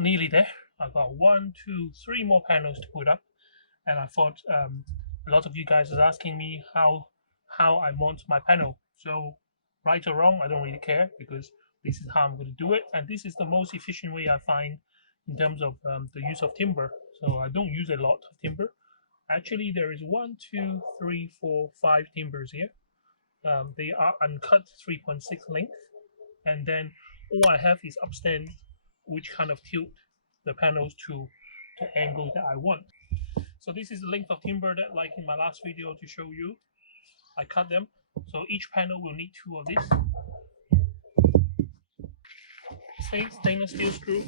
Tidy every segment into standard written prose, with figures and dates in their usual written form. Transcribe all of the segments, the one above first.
nearly there. I got 1, 2, 3 more panels to put up, and I thought a lot of you guys are asking me how I mount my panel. So right or wrong, I don't really care, because this is how I'm going to do it, and this is the most efficient way I find in terms of the use of timber. So I don't use a lot of timber. Actually, there is 1, 2, 3, 4, 5 timbers here. They are uncut 3.6 length, and then all I have is upstand, which kind of tilt the panels to angles that I want. So this is the length of timber that, like in my last video to show you, I cut them. So each panel will need 2 of this. Same stainless steel screw.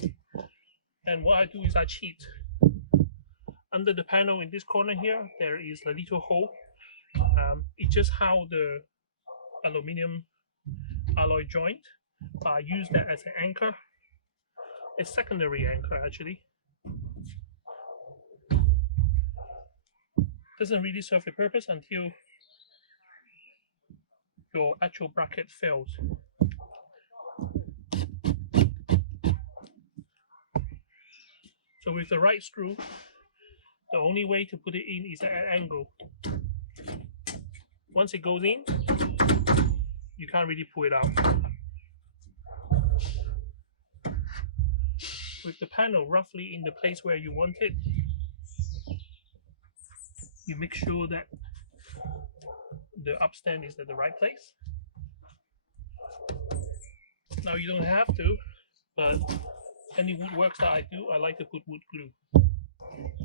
And what I do is I cheat. Under the panel in this corner here, there is a little hole. It's just how the aluminium alloy joint, but I use that as an anchor, a secondary anchor actually. Doesn't really serve a purpose until your actual bracket fails. So with the right screw, the only way to put it in is at an angle. Once it goes in, you can't really pull it out. With the panel roughly in the place where you want it, you make sure that the upstand is at the right place. Now you don't have to, but any woodworks that I do, I like to put wood glue.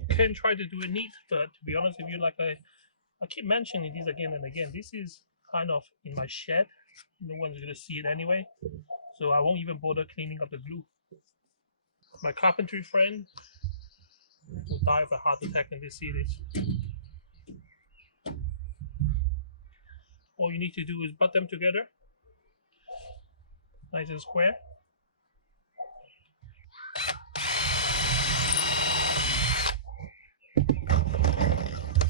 You can try to do it neat, but to be honest with you, like I keep mentioning this again and again, this is kind of in my shed. No one's going to see it anyway, so I won't even bother cleaning up the glue. My carpentry friend will die of a heart attack when they see this. All you need to do is butt them together, nice and square.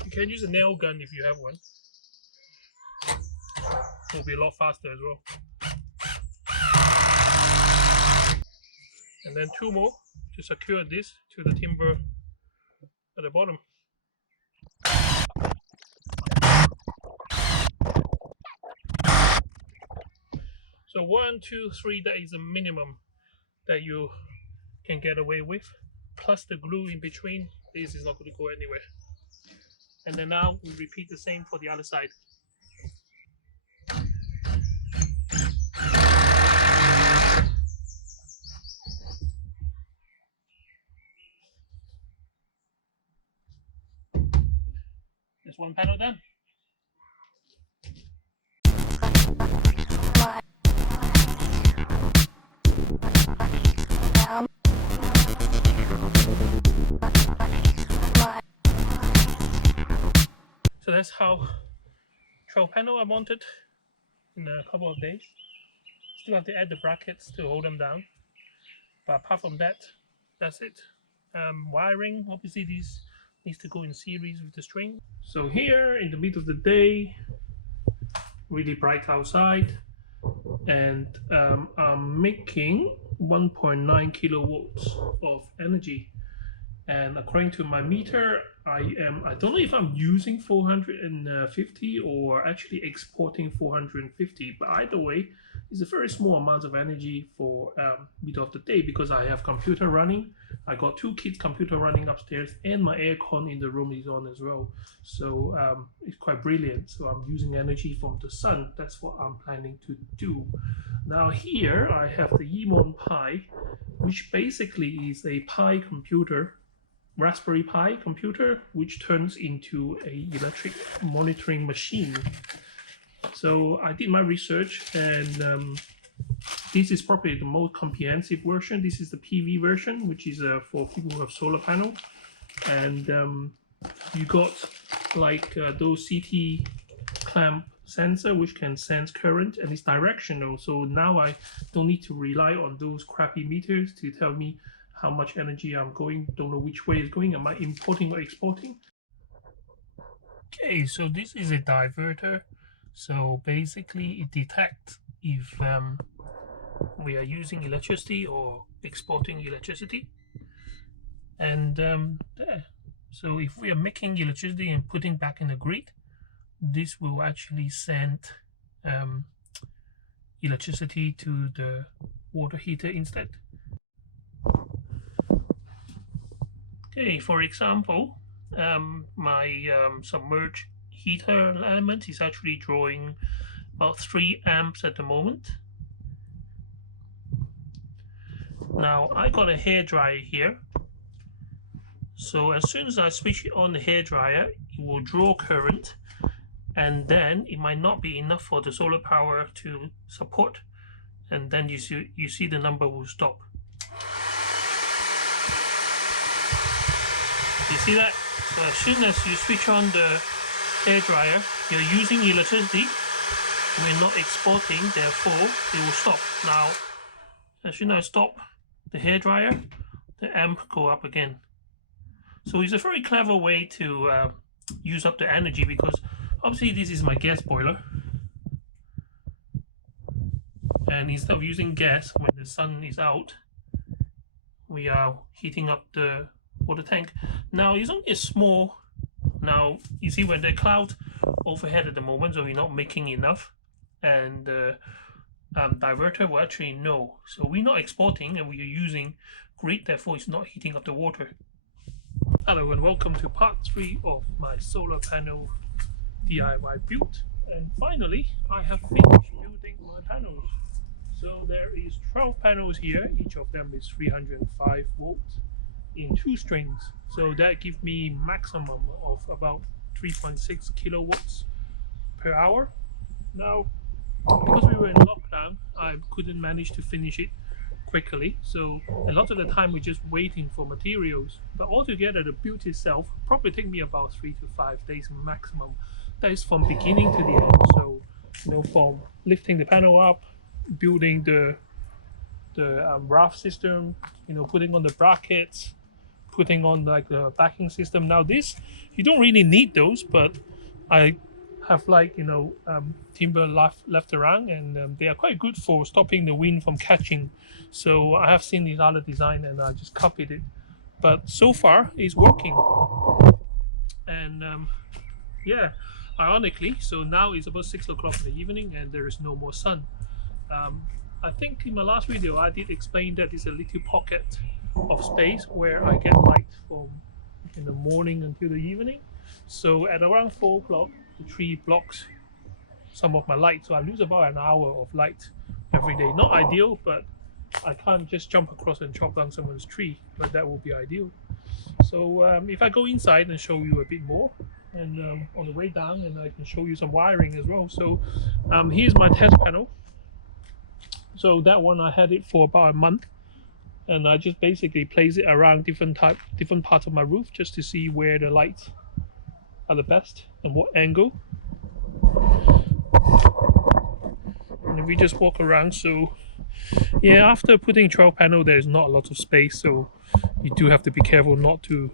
You can use a nail gun if you have one. It'll be a lot faster as well. And then 2 more to secure this to the timber at the bottom. So 1, 2, 3, that is the minimum that you can get away with. Plus the glue in between, this is not going to go anywhere. And then now we repeat the same for the other side. There's one panel done. So that's how 12 panel I mounted in a couple of days. Still have to add the brackets to hold them down, but apart from that, that's it. Wiring, obviously these needs to go in series with the string. So here in the middle of the day, really bright outside, and I'm making 1.9 kilowatts of energy, and according to my meter, I don't know if I'm using 450 or actually exporting 450, but either way, it's a very small amount of energy for middle of the day, because I have computer running. I got 2 kids' computer running upstairs, and my aircon in the room is on as well. So it's quite brilliant. So I'm using energy from the sun. That's what I'm planning to do. Now here I have the EmonPi, which basically is a Pi computer, Raspberry Pi computer, which turns into a electric monitoring machine. So I did my research, and this is probably the most comprehensive version. This is the PV version, which is for people who have solar panel, and you got like those CT clamp sensor which can sense current, and it's directional. So now I don't need to rely on those crappy meters to tell me how much energy I'm going, don't know which way it's going, am I importing or exporting? Okay, so this is a diverter. So basically it detects if we are using electricity or exporting electricity. and there. So if we are making electricity and putting back in the grid, this will actually send electricity to the water heater instead. Okay, for example, my submerged heater element is actually drawing about 3 amps at the moment. Now I got a hairdryer here, so as soon as I switch on the hairdryer, it will draw current, and then it might not be enough for the solar power to support, and then you see the number will stop. You see that? So as soon as you switch on the hairdryer, you're using electricity. We're not exporting, therefore it will stop. Now, as soon as I stop the hairdryer, the amp go up again. So it's a very clever way to use up the energy, because obviously this is my gas boiler, and instead of using gas when the sun is out, we are heating up the water tank. Now it's only a small, now you see when the cloud overhead at the moment, so we're not making enough, and the diverter will actually know. So we're not exporting and we are using grid, therefore it's not heating up the water. Hello and welcome to part 3 of my solar panel DIY build. And finally I have finished building my panels. So there is 12 panels here, each of them is 305 volts in 2 strings. So that gives me maximum of about 3.6 kilowatts per hour. Now, because we were in lockdown, I couldn't manage to finish it quickly, so a lot of the time we're just waiting for materials. But altogether, the build itself probably take me about 3 to 5 days maximum. That is from beginning to the end. So, from lifting the panel up, building the raft system, putting on the brackets, putting on like the backing system. Now this, you don't really need those, but I have timber left around, and they are quite good for stopping the wind from catching. So I have seen this other design and I just copied it, but so far it's working. And yeah, ironically, so now it's about 6 o'clock in the evening and there is no more sun. I think in my last video I did explain that it's a little pocket of space where I get light from in the morning until the evening. So at around 4 o'clock, the tree blocks some of my light, so I lose about an hour of light every day. Not ideal, but I can't just jump across and chop down someone's tree, but that would be ideal. So if I go inside and show you a bit more, and on the way down, and I can show you some wiring as well. So here's my test panel. So that one I had it for about a month, and I just basically place it around different parts of my roof just to see where the lights are the best and what angle. And if we just walk around, so yeah, after putting 12 panel, there's not a lot of space, so you do have to be careful not to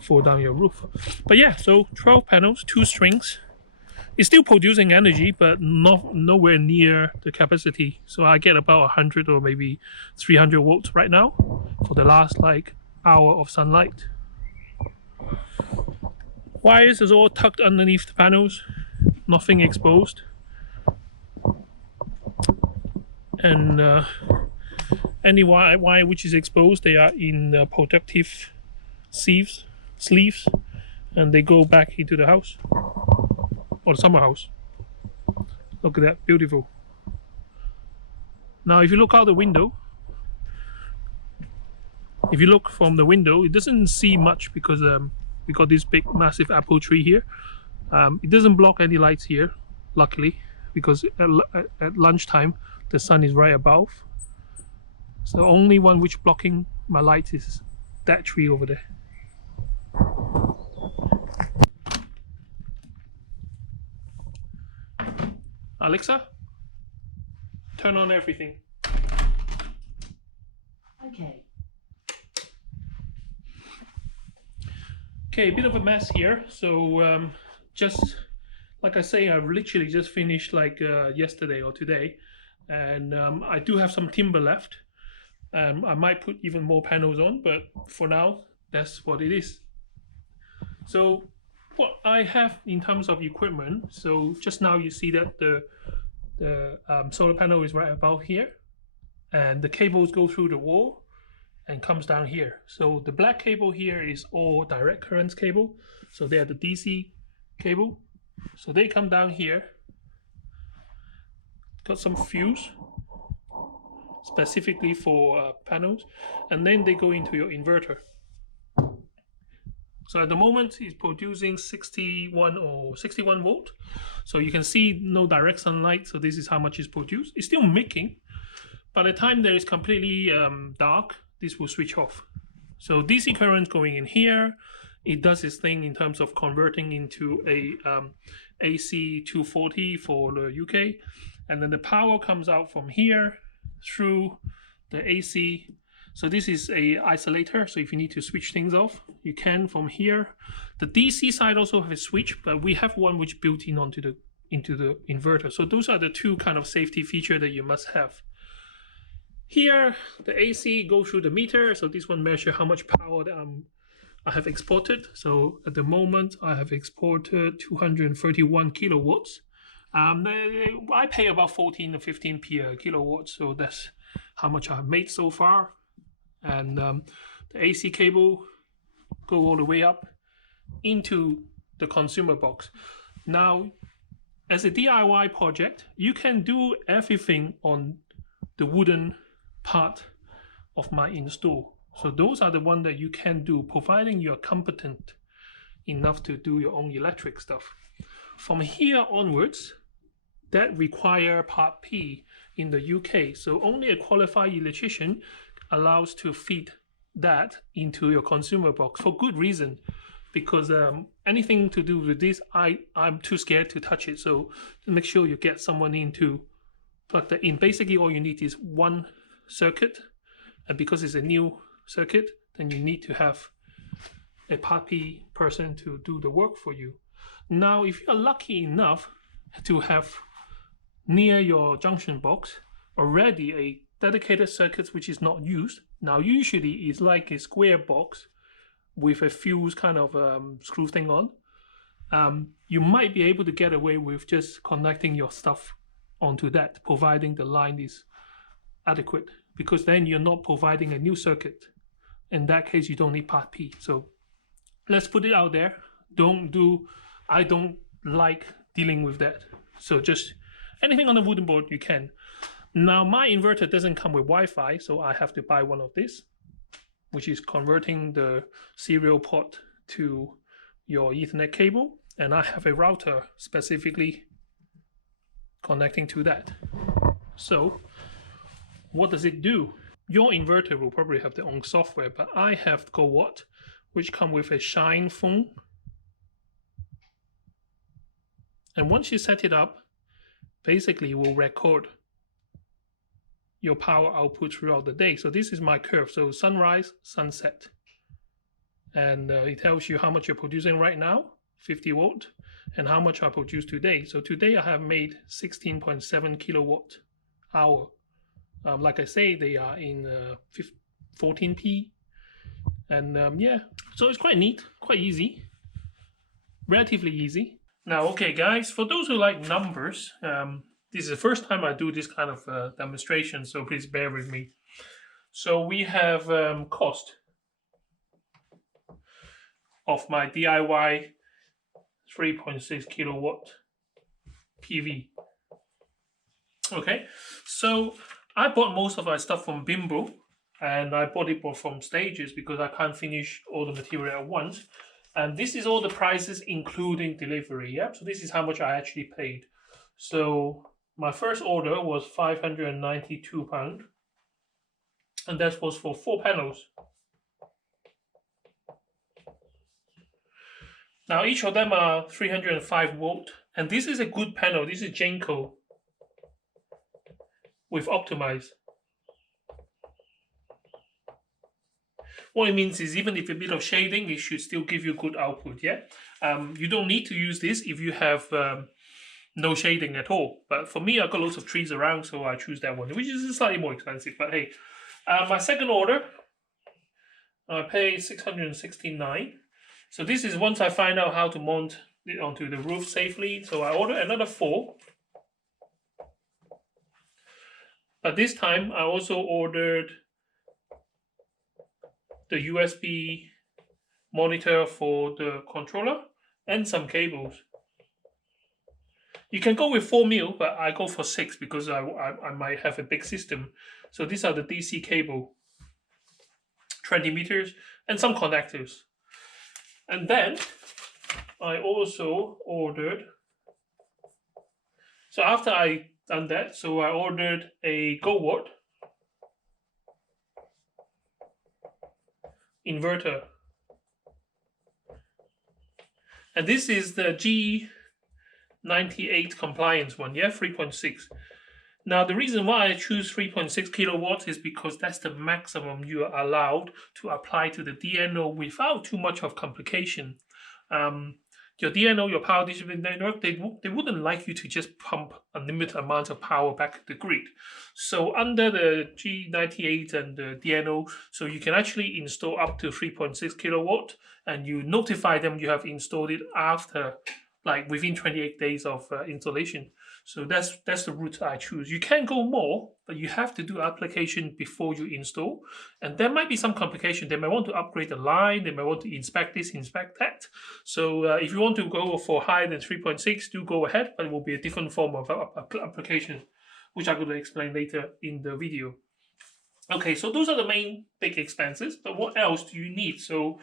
fall down your roof. But yeah, so 12 panels, 2 strings. It's still producing energy, but nowhere near the capacity. So I get about 100 or maybe 300 volts right now for the last hour of sunlight. Wires is all tucked underneath the panels, nothing exposed. And any wire which is exposed, they are in protective sleeves, and they go back into the house. Or the summer house. Look at that, beautiful. Now if you look out the window, if you look from the window, it doesn't see much because we got this big massive apple tree here. It doesn't block any lights here, luckily, because at lunchtime the sun is right above. So the only one which blocking my light is that tree over there. Alexa, turn on everything. Okay. Okay, a bit of a mess here. So just like I say, I've literally just finished yesterday or today, and I do have some timber left, I might put even more panels on, but for now, that's what it is. So what I have in terms of equipment, so just now you see that the solar panel is right about here, and the cables go through the wall and comes down here. So the black cable here is all direct current cable, so they are the DC cable. So they come down here, got some fuse specifically for panels, and then they go into your inverter. So at the moment it's producing 61 volt. So you can see no direct sunlight, so this is how much is produced. It's still making. By the time there is completely dark, this will switch off. So DC current going in here, it does its thing in terms of converting into a AC 240 for the UK, and then the power comes out from here through the AC. So this is a isolator, so if you need to switch things off, you can from here. The DC side also have a switch, but we have one which built in into the inverter. So those are the two kind of safety feature that you must have. Here, the AC goes through the meter, so this one measures how much power that I have exported. So at the moment, I have exported 231 kilowatts. I pay about 14 or 15p a kilowatt, so that's how much I've made so far. And the AC cable go all the way up into the consumer box. Now, as a DIY project, you can do everything on the wooden part of my install. So those are the ones that you can do, providing you're competent enough to do your own electric stuff. From here onwards, that require Part P in the UK. So only a qualified electrician allows to feed that into your consumer box for good reason, because anything to do with this, I'm too scared to touch it. So make sure you get someone in to plug that in. Basically, all you need is one circuit, and because it's a new circuit, then you need to have a Part P person to do the work for you. Now, if you're lucky enough to have near your junction box already a dedicated circuit which is not used, now usually it's like a square box with a fuse kind of screw thing on, you might be able to get away with just connecting your stuff onto that, providing the line is adequate, because then you're not providing a new circuit. In that case, you don't need Part P. So let's put it out there. I don't like dealing with that. So just anything on the wooden board you can. Now my inverter doesn't come with Wi-Fi, so I have to buy one of this, which is converting the serial port to your Ethernet cable, and I have a router specifically connecting to that. So what does it do? Your inverter will probably have their own software, but I have GoWatt, which come with a Shine phone. And once you set it up, basically it will record your power output throughout the day. So this is my curve. So sunrise, sunset. And it tells you how much you're producing right now, 50 volt, and how much I produced today. So today I have made 16.7 kilowatt hour. Like I say, they are in 14p. And yeah, so it's quite neat, quite easy, relatively easy. Now, okay, guys, for those who like numbers, this is the first time I do this kind of demonstration, so please bear with me. So we have cost of my DIY 3.6 kilowatt PV. Okay, so I bought most of my stuff from Bimbo, and I bought it from Stages because I can't finish all the material at once. And this is all the prices including delivery. Yeah, so this is how much I actually paid. So my first order was £592, and that was for 4 panels. Now each of them are 305 volt, and this is a good panel. This is Jenko with Optimize. What it means is even if a bit of shading, it should still give you good output. Yeah, you don't need to use this if you have no shading at all. But for me, I've got lots of trees around, so I choose that one, which is slightly more expensive. But hey, My second order, I paid $669. So this is once I find out how to mount it onto the roof safely. So I ordered another 4. But this time I also ordered the USB monitor for the controller and some cables. You can go with 4 mil, but I go for 6 because I might have a big system. So these are the DC cable, 20 meters, and some connectors. And then I also ordered, so after I done that, so I ordered a Go Watt inverter. And this is the G98 compliance one, yeah, 3.6. Now, the reason why I choose 3.6 kilowatts is because that's the maximum you are allowed to apply to the DNO without too much of complication. Your DNO, your power distribution network, they wouldn't like you to just pump unlimited amounts of power back to the grid. So under the G98 and the DNO, so you can actually install up to 3.6 kilowatt, and you notify them you have installed it after, like within 28 days of installation. So that's the route I choose. You can go more, but you have to do application before you install. And there might be some complication. They might want to upgrade the line. They might want to inspect this, inspect that. So if you want to go for higher than 3.6, do go ahead, but it will be a different form of application, which I'm going to explain later in the video. Okay, so those are the main big expenses, but what else do you need? So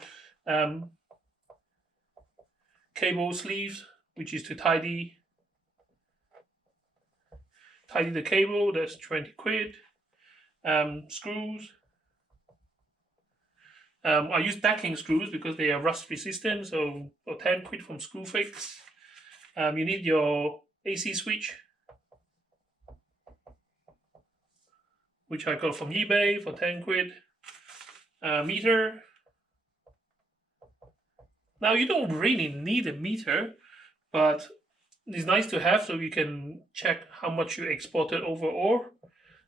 cable sleeves, which is to tidy the cable, that's 20 quid. Screws. I use backing screws because they are rust resistant, so 10 quid from Screwfix. You need your AC switch, which I got from eBay for 10 quid. Meter. Now, you don't really need a meter, but it's nice to have so you can check how much you exported overall.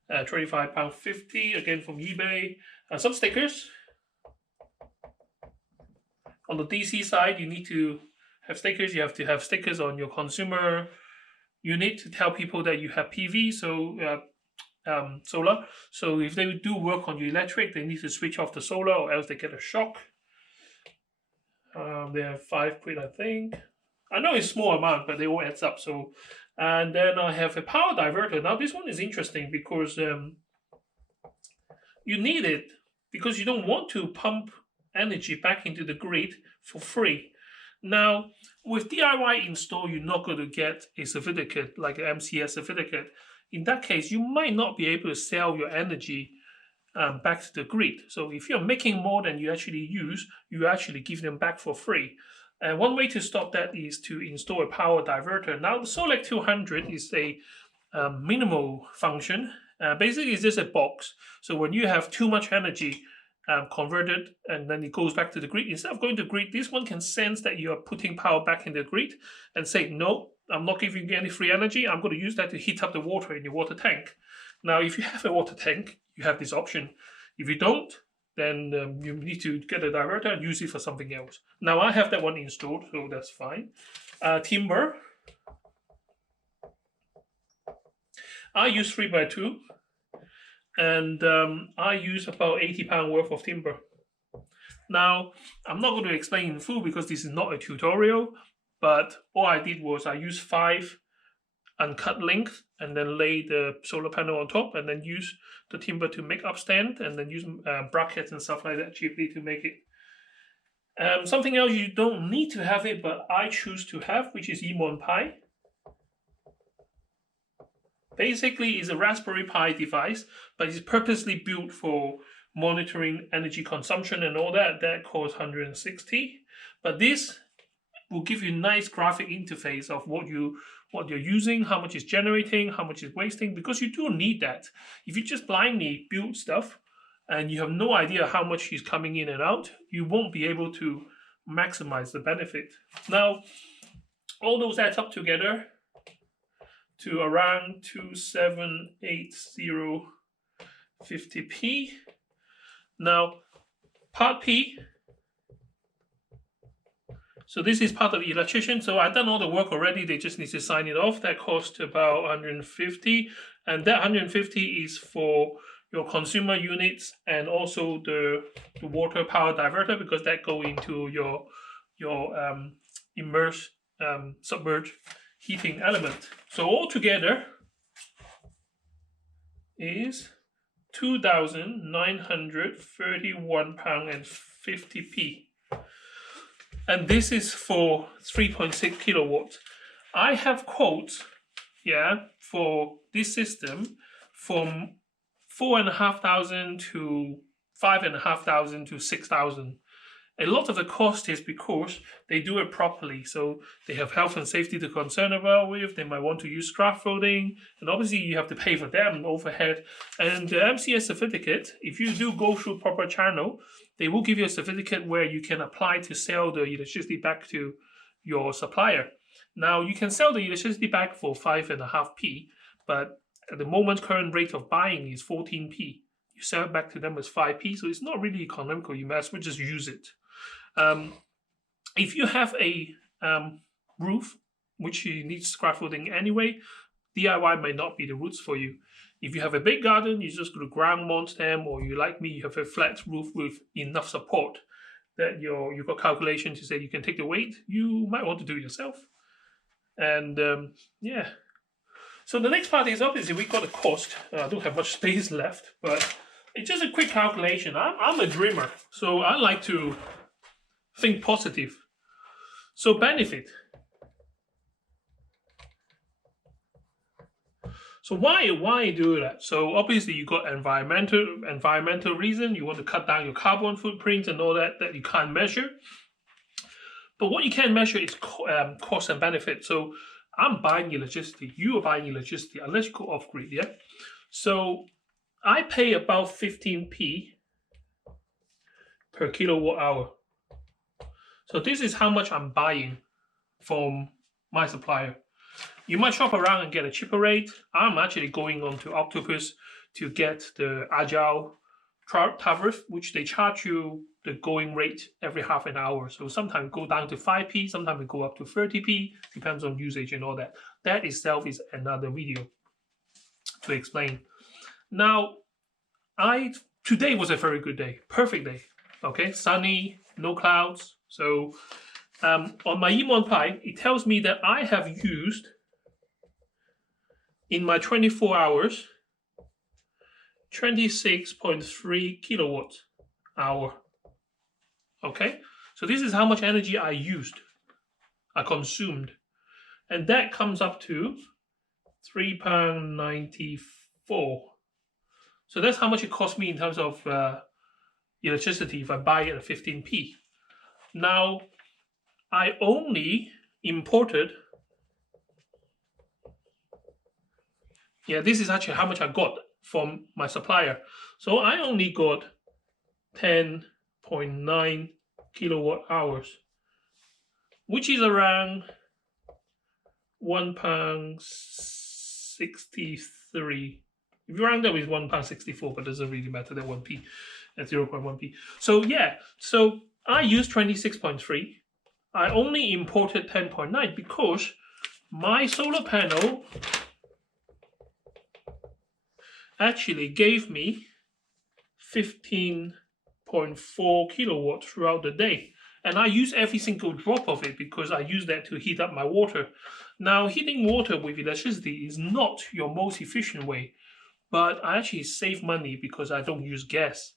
£25.50, again from eBay. Some stickers. On the DC side, you need to have stickers. You have to have stickers on your consumer unit to tell people that you have PV, so solar. So if they do work on your electric, they need to switch off the solar or else they get a shock. They have 5 quid, I think. I know it's a small amount, but they all adds up. So, and then I have a power diverter. Now this one is interesting because you need it because you don't want to pump energy back into the grid for free. Now, with DIY install, you're not going to get a certificate like an MCS certificate. In that case, you might not be able to sell your energy back to the grid. So if you're making more than you actually use, you actually give them back for free. And one way to stop that is to install a power diverter. Now, the Solic 200 is a minimal function. Basically, it's just a box. So when you have too much energy converted and then it goes back to the grid, instead of going to grid, this one can sense that you are putting power back in the grid and say, no, I'm not giving you any free energy. I'm going to use that to heat up the water in your water tank. Now, if you have a water tank, you have this option. If you don't, then you need to get a diverter and use it for something else. Now, I have that one installed, so that's fine. Timber. I use 3x2, and I use about £80 worth of timber. Now, I'm not going to explain in full because this is not a tutorial, but all I did was I used 5 uncut length and then lay the solar panel on top and then use the timber to make up stand and then use brackets and stuff like that cheaply to make it. Something else you don't need to have it, but I choose to have, which is EmonPi. Basically, it's a Raspberry Pi device, but it's purposely built for monitoring energy consumption and all that. That costs 160. But this will give you a nice graphic interface of what you're using, how much is generating, how much is wasting, because you do need that. If you just blindly build stuff and you have no idea how much is coming in and out, you won't be able to maximize the benefit. Now, all those adds up together to around 2780 50p. Now, part P. So this is part of the electrician. So I've done all the work already. They just need to sign it off. That cost about 150, and that 150 is for your consumer units and also the water power diverter, because that go into your immerse submerged heating element. So altogether is £2,931.50. And this is for 3.6 kilowatts. I have quotes, for this system from 4,500 to 5,500 to 6,000. A lot of the cost is because they do it properly. So they have health and safety to concern about with. They might want to use scaffolding, and obviously you have to pay for them overhead. And the MCS certificate, if you do go through proper channel, they will give you a certificate where you can apply to sell the electricity back to your supplier. Now you can sell the electricity back for 5.5p, but at the moment current rate of buying is 14p. You sell it back to them as 5p, so it's not really economical. You might as well just use it. If you have a roof which you need scaffolding anyway, DIY might not be the routes for you. If you have a big garden, you just go ground mount them, or you like me, you have a flat roof with enough support that you've got calculation to say you can take the weight, you might want to do it yourself. And yeah. So the next part is obviously we got a cost. I don't have much space left, but it's just a quick calculation. I'm a dreamer, so I like to think positive. So benefit. So why do that? So obviously you got environmental reason. You want to cut down your carbon footprint and all that you can't measure. But what you can measure is cost and benefit. So I'm buying electricity. You are buying electricity unless you go off grid, yeah. So I pay about 15p per kilowatt hour. So this is how much I'm buying from my supplier. You might shop around and get a cheaper rate. I'm actually going on to Octopus to get the Agile tariff, which they charge you the going rate every half an hour. So sometimes go down to 5p, sometimes it go up to 30p, depends on usage and all that. That itself is another video to explain. Now, today was a very good day, perfect day. Okay, sunny, no clouds. So on my EmonPi, it tells me that I have used in my 24 hours 26.3 kilowatt hour. Okay, so this is how much energy I consumed, and that comes up to £3.94. So that's how much it cost me in terms of electricity if I buy it at 15p. Now, I only imported, this is actually how much I got from my supplier. So I only got 10.9 kilowatt hours, which is around £1.63. If you round up, it's £1.64, but it doesn't really matter, that 1p at 0.1p. So so I used 26.3. I only imported 10.9 because my solar panel actually gave me 15.4 kilowatts throughout the day. And I use every single drop of it because I use that to heat up my water. Now, heating water with electricity is not your most efficient way, but I actually save money because I don't use gas.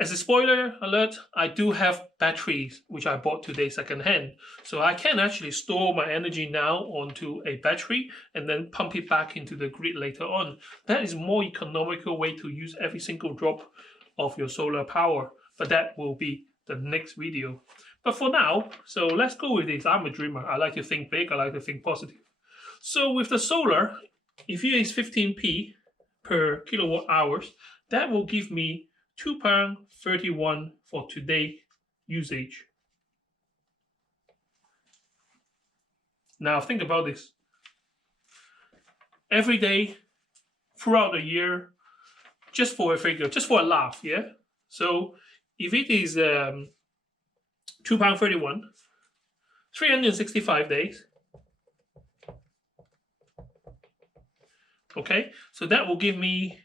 As a spoiler alert, I do have batteries, which I bought today secondhand. So I can actually store my energy now onto a battery and then pump it back into the grid later on. That is a more economical way to use every single drop of your solar power. But that will be the next video. But for now, so let's go with this. I'm a dreamer. I like to think big. I like to think positive. So with the solar, if you use 15p per kilowatt hours, that will give me £2.31 for today usage. Now think about this. Every day, throughout the year, just for a figure, just for a laugh, yeah? So if it is £2.31, 365 days, okay, so that will give me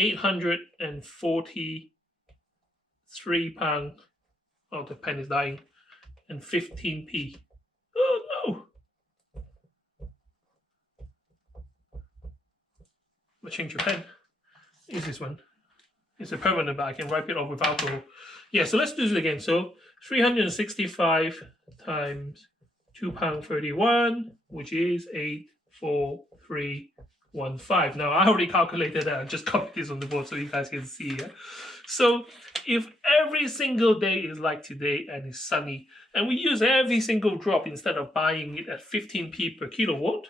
£843. Oh, the pen is dying. And 15p. Oh no! I'll change your pen. Use this one. It's a permanent, but I can wipe it off with alcohol. Yeah, so let's do it again. So 365 times £2.31, which is 84315. Now I already calculated that. I just copied this on the board so you guys can see. Yeah? So if every single day is like today and it's sunny, and we use every single drop instead of buying it at 15p per kilowatt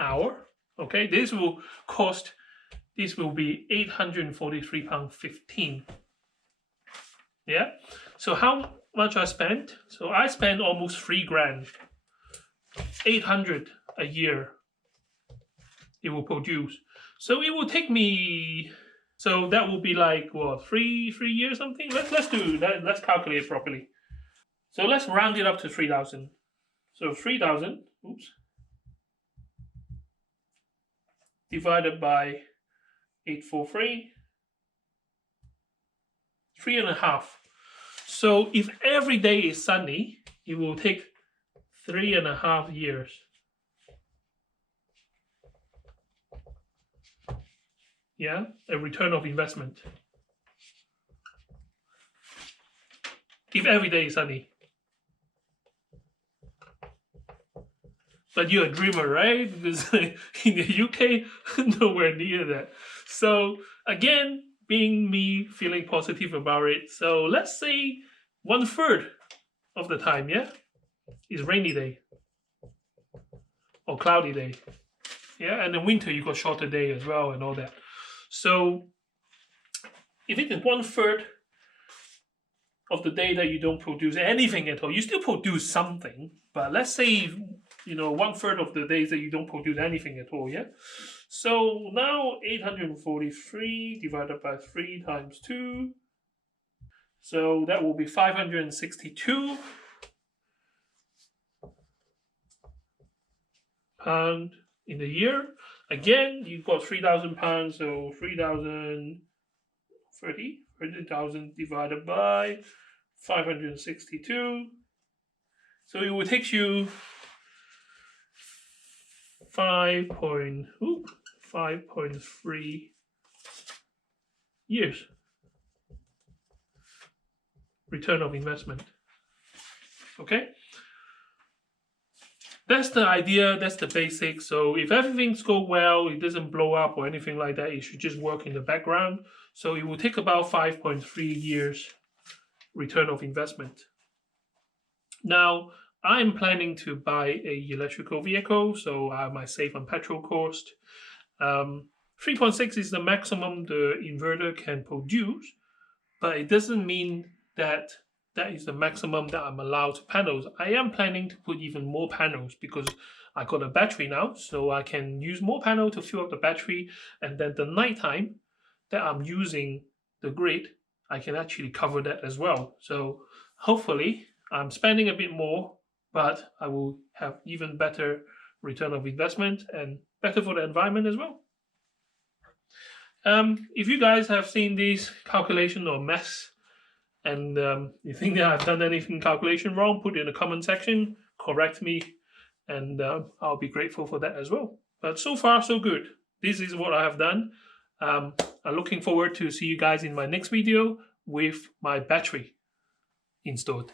hour, okay, this will be £843.15. Yeah, so how much I spent? So I spent almost £3,000, 800 a year it will produce. So it will take me, so that will be like what, three years something. Let's do that. Let's calculate it properly. So let's round it up to 3,000. So 3,000, oops, divided by 843, 3.5. So if every day is sunny, it will take 3.5 years. Yeah, a return of investment. If every day is sunny. But you're a dreamer, right? Because in the UK, nowhere near that. So again, being me feeling positive about it. So let's say 1/3 of the time, yeah, is rainy day or cloudy day. Yeah, and in winter you got shorter day as well and all that. So if it is 1/3 of the day that you don't produce anything at all, you still produce something, but let's say, 1/3 of the days that you don't produce anything at all, yeah? So now 843 divided by 3 times 2. So that will be 562 pound in the year. Again, you've got £3,000, so 30,000 divided by 562. So it will take you 5.3 years return of investment. Okay, that's the idea, that's the basics. So if everything's go well, it doesn't blow up or anything like that, it should just work in the background. So it will take about 5.3 years return of investment. Now I'm planning to buy a electrical vehicle, so I might save on petrol cost. 3.6 is the maximum the inverter can produce, but it doesn't mean that that is the maximum that I'm allowed to panels. I am planning to put even more panels because I got a battery now, so I can use more panel to fill up the battery, and then the nighttime that I'm using the grid, I can actually cover that as well. So hopefully I'm spending a bit more, but I will have even better return of investment and better for the environment as well. If you guys have seen this calculation or mess, and you think that I've done anything calculation wrong, put it in the comment section, correct me, and I'll be grateful for that as well. But so far, so good. This is what I have done. I'm looking forward to see you guys in my next video with my battery installed.